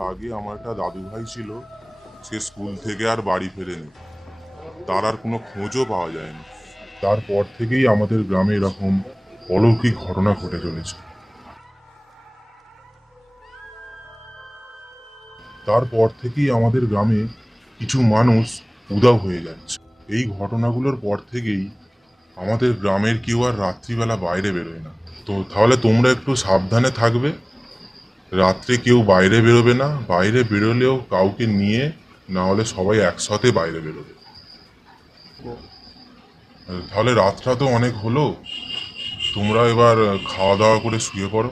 আগে আমার একটা দাদু ভাই ছিল, সে স্কুল থেকে আর বাড়ি ফেরেনি। তার আর কোনো খোঁজও পাওয়া যায়নি। তারপর থেকেই আমাদের গ্রামে এরকম অলৌকিক ঘটনা ঘটে চলেছে। তারপর থেকেই আমাদের গ্রামে কিছু মানুষ উদাও হয়ে যাচ্ছে। এই ঘটনাগুলোর পর থেকেই আমাদের গ্রামের কেউ আর রাত্রিবেলা বাইরে বেরোয় না। তো তাহলে তোমরা একটু সাবধানে থাকবে। রাত্রে কেউ বাইরে বেরোবে না, বাইরে বেরোলেও কাউকে নিয়ে না হলে সবাই একসাথে বাইরে বেরোবে। তাহলে রাতটা তো অনেক হলো। তোমরা এবার খাওয়া দাওয়া করে শুয়ে পড়ো।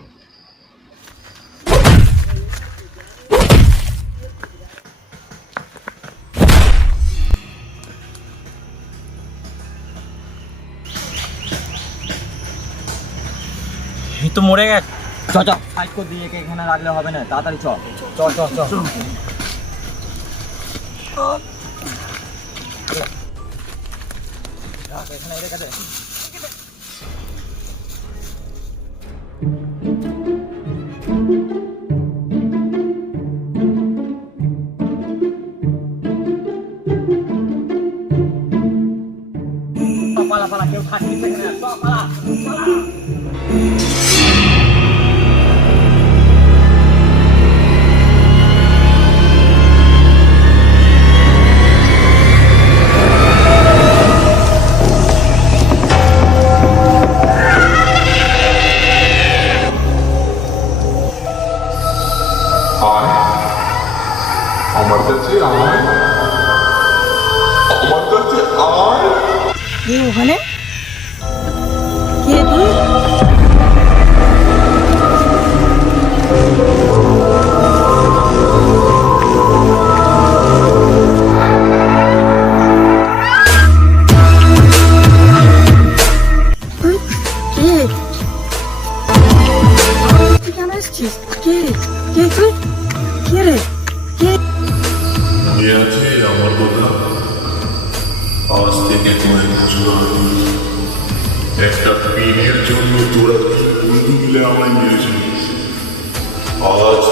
তো মরে গেছে। চ চ সাইড করে দিয়ে এখানে রাখলে হবে না। তাড়াতাড়ি চ চ চ চ এখানে। পালা পালা কেউ খাটনি এখানে কে তুই তুই কে তুই কেন এসছিস কে কে তুই একটা পেনের জন্য তোরা বন্ধু মিলে আমায় মেরেছিলিস? আজ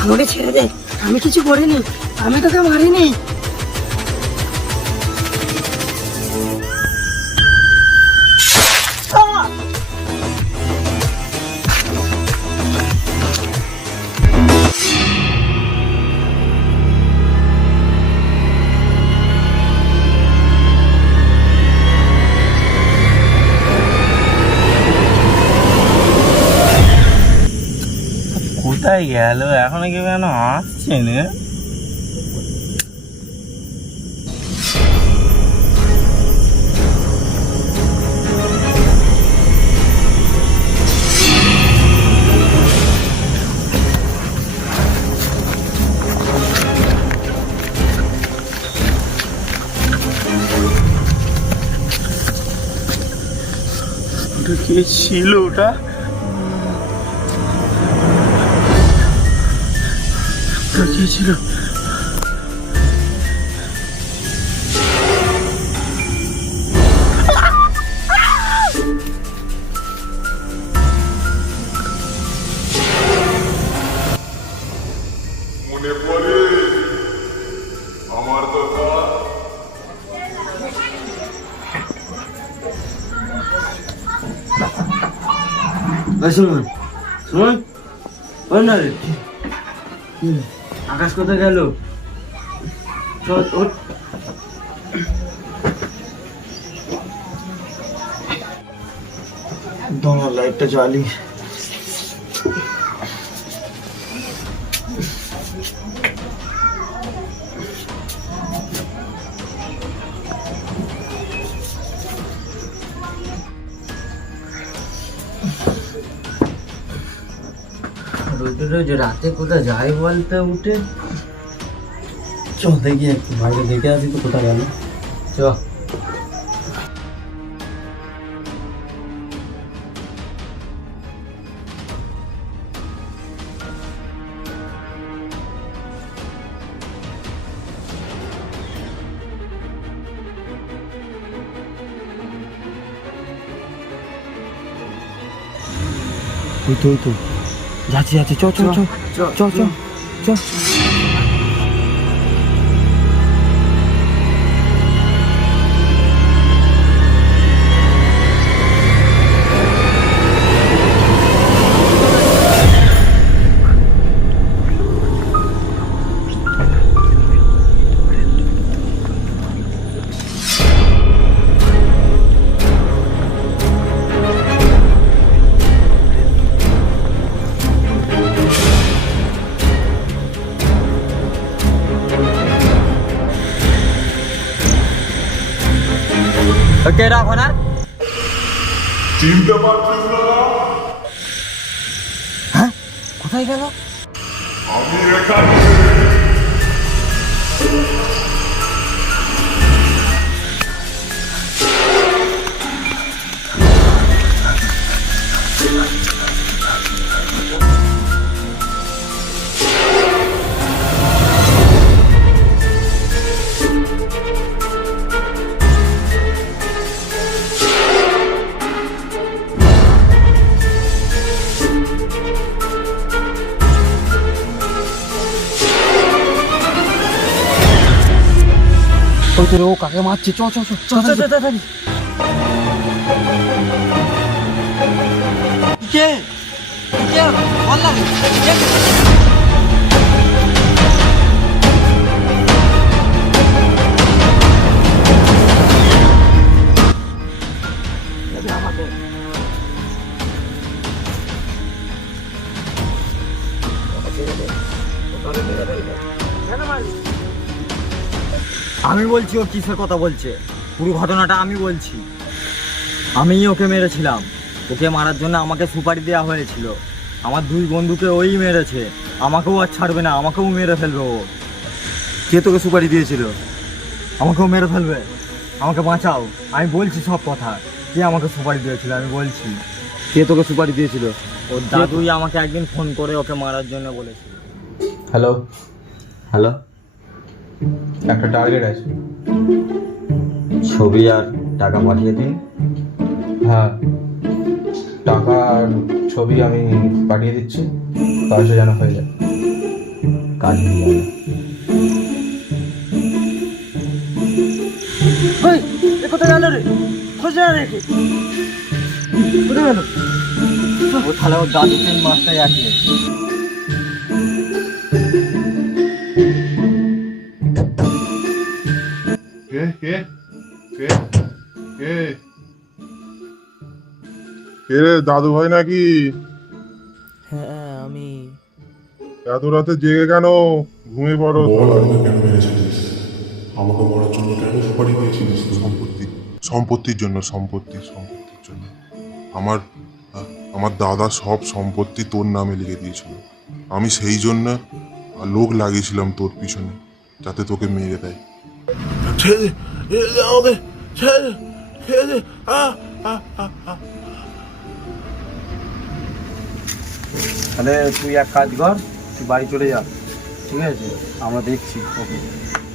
আমাকে ছেড়ে দে। আমি কিছু করিনি। আমি তোকে মারিনি। কোথায় গেল? এখনও কেউ কেন আসছে না ছিল ওটা? ছিল মনে শুনুন। ওই না রে। আকাশ কোথায় গেল? দোনো লাইটটা জ্বালি। রোজ রোজ রাতে কোথায় যাই বলতে উঠে? চ দেখি একটু বাইরে দেখে আসি তো কোথায় গেল। চ। ওই তো ওই তো। যাচ্ছি যাচ্ছি। চ চ চ চ চ চ রাখো না। চিনতে পারছিস না হ্যাঁ? কোথায় গেল? আমি এখানে ওই তোরে ও কাকে মারছে চ চ চ চ চ চ কে কে বললাম কে আমি বলছি ও কিসের কথা বলছে? পুরো ঘটনাটা আমি বলছি। আমিই ওকে মেরেছিলাম। ওকে মারার জন্য আমাকে সুপারি দেওয়া হয়েছিল। আমার দুই বন্ধুকে ওই মেরেছে। আমাকেও আর ছাড়বে না, আমাকেও মেরে ফেলবে ও। কে তোকে সুপারি দিয়েছিল? আমাকেও মেরে ফেলবে। আমাকে বাঁচাও। আমি বলছি সব কথা। কে আমাকে সুপারি দিয়েছিল আমি বলছি। কে তোকে সুপারি দিয়েছিল? ওর দাদুই আমাকে একদিন ফোন করে ওকে মারার জন্য বলেছিল। হ্যালো হ্যালো একটা টার্গেট আছে। ছবি আর টাকা পাঠিয়ে দিন। হ্যাঁ। টাকা আর ছবি আমি পাঠিয়ে দিচ্ছি কাজটা যেন হয়ে যায়। কাজ হয়ে যাবে। ওই এ কোথায় গেল রে? খোঁজে রেখে কোথায় গেল? ও তাহলে ওর দাদু তিন মাসটাই আছে কে? কে? কে? কে কে রে দাদু ভাই নাকি? হ্যাঁ আমি। এত রাতে জেগে কেন? ঘুমিয়ে পড়ো। কেন মেরেছিলিস আমাকে মরার জন্য কেন সুপারি দিয়েছিলিস সম্পত্তি। সম্পত্তির জন্য সম্পত্তি সম্পত্তির জন্য। আমার আমার দাদা সব সম্পত্তি তোর নামে লিখে দিয়েছিল। আমি সেই জন্য লোক লাগিয়েছিলাম তোর পিছনে যাতে তোকে মেরে দেয়। তাহলে তুই এক কাজ কর তুই বাড়ি চলে যা ঠিক আছে? আমরা দেখছি ওকে।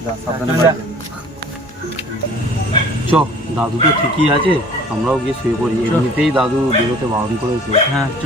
যা সাবধানে বাড়ি যাবি। চ দাদু তো ঠিকই আছে আমরাও গিয়ে শুয়ে পড়ি। এমনিতেই দাদু বেরোতে বারণ করেছে। হ্যাঁ চ।